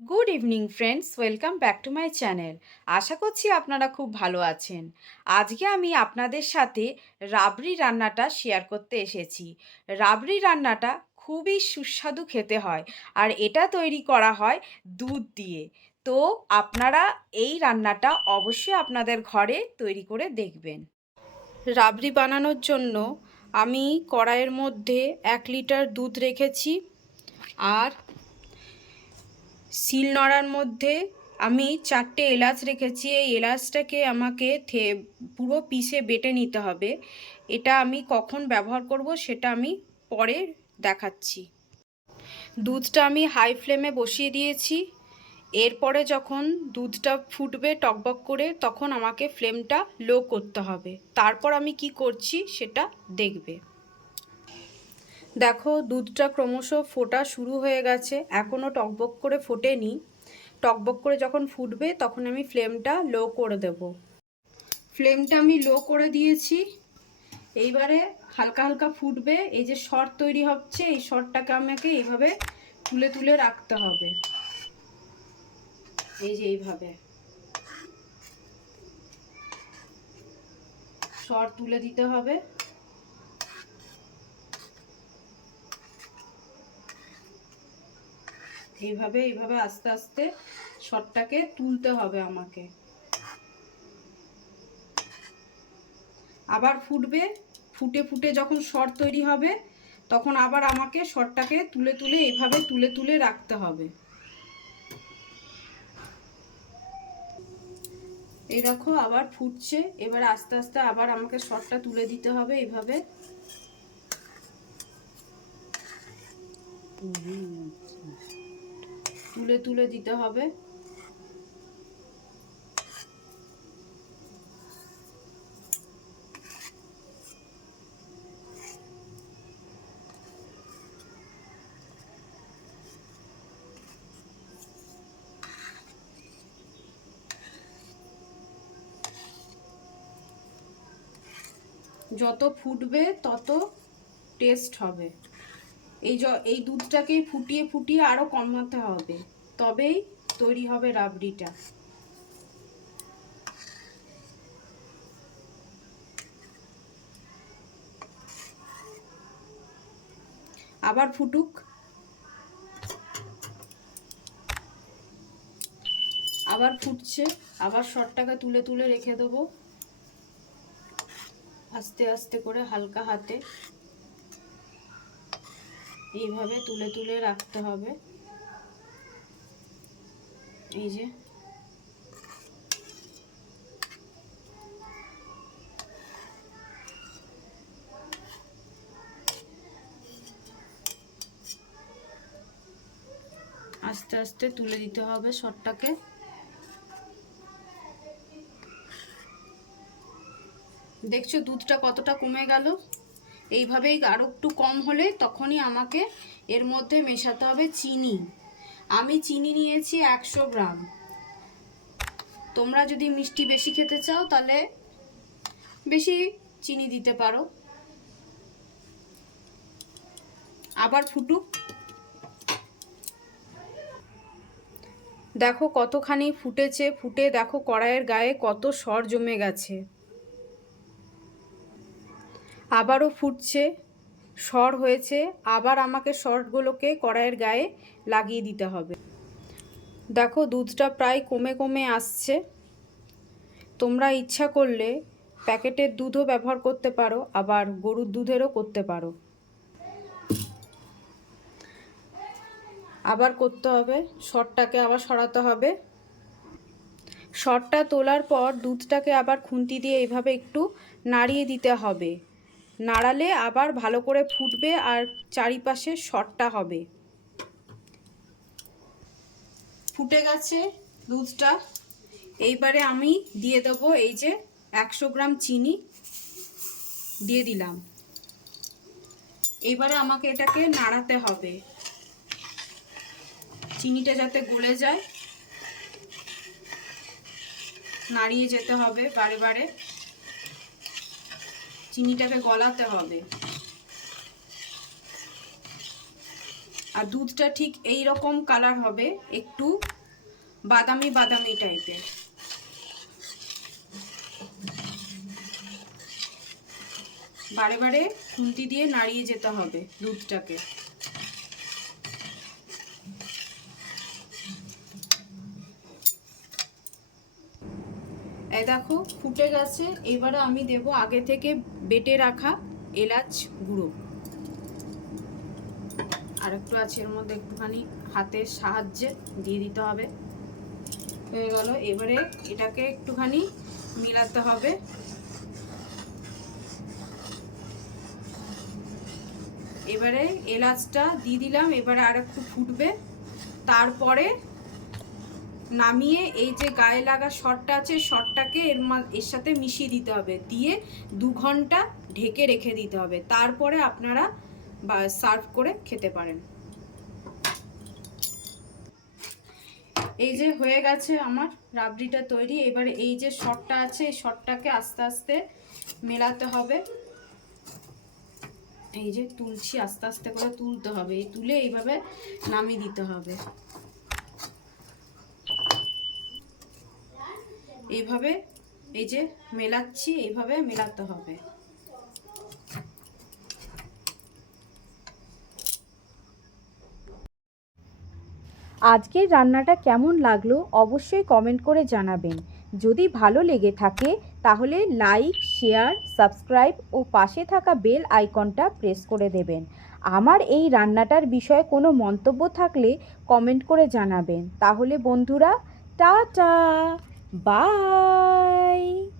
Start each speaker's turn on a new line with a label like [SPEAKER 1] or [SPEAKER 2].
[SPEAKER 1] Good evening friends welcome back to my channel আশা করছি আপনারা খুব ভালো আছেন। আজকে আমি আপনাদের সাথে রাবড়ি রান্নাটা শেয়ার করতে এসেছি। রাবড়ি রান্নাটা খুবই সুস্বাদু খেতে হয় আর এটা তৈরি করা হয় দুধ দিয়ে। তো আপনারা এই রান্নাটা অবশ্যই আপনাদের ঘরে তৈরি করে দেখবেন। রাবড়ি বানানোর জন্য আমি কড়াইয়ের মধ্যে এক লিটার দুধ রেখেছি আর শিল নোড়ার মধ্যে আমি চারটে এলাচ রেখেছি। এই এলাচটাকে আমাকে থে, পুরো পিসে বেটে নিতে হবে। এটা আমি কখন ব্যবহার করব সেটা আমি পরে দেখাচ্ছি। দুধটা আমি হাই ফ্লেমে বসিয়ে দিয়েছি। এরপরে যখন দুধটা ফুটবে টকবক করে তখন আমাকে ফ্লেমটা লো করতে হবে। তারপর আমি কি করছি সেটা দেখবে। দেখো, দুধটা ক্রমশ ফোটা শুরু হয়ে গেছে। এখনও টকবক করে ফোটেনি। টকবক করে যখন ফুটবে, তখন আমি ফ্লেমটা লো করে দেব। ফ্লেমটা আমি লো করে দিয়েছি। এইবারে হালকা হালকা ফুটবে। এই যে শর্ট তৈরি হচ্ছে, এই শর্টটাকে আমাকে এইভাবে তুলে তুলে রাখতে হবে। এই যে এইভাবে। শর্ট তুলে দিতে হবে। এইভাবে এইভাবে আস্তে আস্তে শটটাকে তুলতে হবে আমাকে। আবার ফুটবে, ফুটে ফুটে যখন শর্ট তৈরি হবে, তখন আবার আমাকে শর্টটাকে তুলে তুলে এইভাবে তুলে তুলে রাখতে হবে। এই দেখো আবার ফুটছে, এবার আস্তে আস্তে আবার আমাকে শর্টটা তুলে দিতে হবে এইভাবে। তুলে তুলে দিতে হবে। যত ফুটবে তত টেস্ট হবে। এই জ, এই দুধটাকে ফুটিয়ে ফুটিয়ে আরও কমাতে হবে। তবেই তৈরি হবে রাবড়িটা। আবার ফুটুক। আবার ফুটছে। আবার শটটাকে তুলে তুলে রেখে দেবো। আস্তে আস্তে করে হালকা হাতে। এইভাবে তুলে তুলে রাখতে হবে। এই যে। আস্তে আস্তে তুলে দিতে হবে শটটাকে। দেখছ দুধটা কতটা কমে গেল? এইভাবেই আরও একটু কম হলে তখনই আমাকে এর মধ্যে মেশাতে হবে চিনি। আমি চিনি নিয়েছি একশো গ্রাম। তোমরা যদি মিষ্টি বেশি খেতে চাও তাহলে বেশি চিনি দিতে পারো। আবার ফুটুক দেখো কতখানি ফুটেছে, ফুটে দেখো কড়াইয়ের গায়ে কত সর জমে গেছে। আবারও ফুটছে, সর হয়েছে, আবার আমাকে সরগুলোকে কড়াইয়ের গায়ে লাগিয়ে দিতে হবে। দেখো দুধটা প্রায় কমে কমে আসছে। তোমরা ইচ্ছা করলে প্যাকেটের দুধও ব্যবহার করতে পারো, আবার গরুর দুধেরও করতে পারো। আবার করতে হবে সরটাকে আবার সরাতে হবে। সরটা তোলার পর দুধটাকে আবার খুন্তি দিয়ে এভাবে একটু নাড়িয়ে দিতে হবে। নাড়ালে আবার ভালো করে ফুটবে আর চারিপাশে শটটা হবে। ফুটে গেছে দুধটা। এইবারে আমি দিয়ে দেবো এই যে একশো গ্রাম চিনি। দিয়ে দিলাম। এইবারে আমাকে এটাকে নাড়াতে হবে। চিনিটা যাতে গলে যায়। নাড়িয়ে যেতে হবে বারে বারে। চিনিটাকে গলাতে হবে। আর দুধটা ঠিক এই রকম কালার হবে, একটু বাদামি বাদামি টাইপের বারে বারে খুন্তি দিয়ে নাড়িয়ে যেতে হবে দুধটাকে। দেখো, ফুটে গেছে। এবারে আমি দেব আগে থেকে বেটে রাখা এলাচ গুঁড়ো। আর একটু আছে এর মধ্যে একটুখানি হাতের সাহায্যে দিয়ে দিতে হবে। হয়ে গেল। এবারে এটাকে একটুখানি মিলাতে হবে। এবারে এলাচটা দিয়ে দিলাম। এবারে আর একটু ফুটবে। তারপরে নামিয়ে এই যে গায়ে লাগা শটটা আছে শটটাকে এর এর সাথে মিশিয়ে দিতে হবে। দিয়ে দু ঘণ্টা ঢেকে রেখে দিতে হবে। তারপরে আপনারা বা সার্ভ করে খেতে পারেন। এই যে হয়ে গেছে আমার রাবড়িটা তৈরি। এবারে এই যে শটটা আছে, এই শটটাকে আস্তে আস্তে মেলাতে হবে। এই যে তুলছি, আস্তে আস্তে করে তুলতে হবে। এই তুলে এইভাবে নামিয়ে দিতে হবে। এইভাবে এই যে মেলাচ্ছি, এইভাবে মেলাতে হবে।
[SPEAKER 2] আজকের রান্নাটা কেমন লাগল অবশ্যই কমেন্ট করে জানাবেন। যদি ভালো লেগে থাকে, তাহলে লাইক শেয়ার সাবস্ক্রাইব ও পাশে থাকা বেল আইকনটা প্রেস করে দেবেন। আমার এই রান্নাটার বিষয়ে কোনো মন্তব্য থাকলে কমেন্ট করে জানাবেন। তাহলে বন্ধুরা, টাটা! Bye.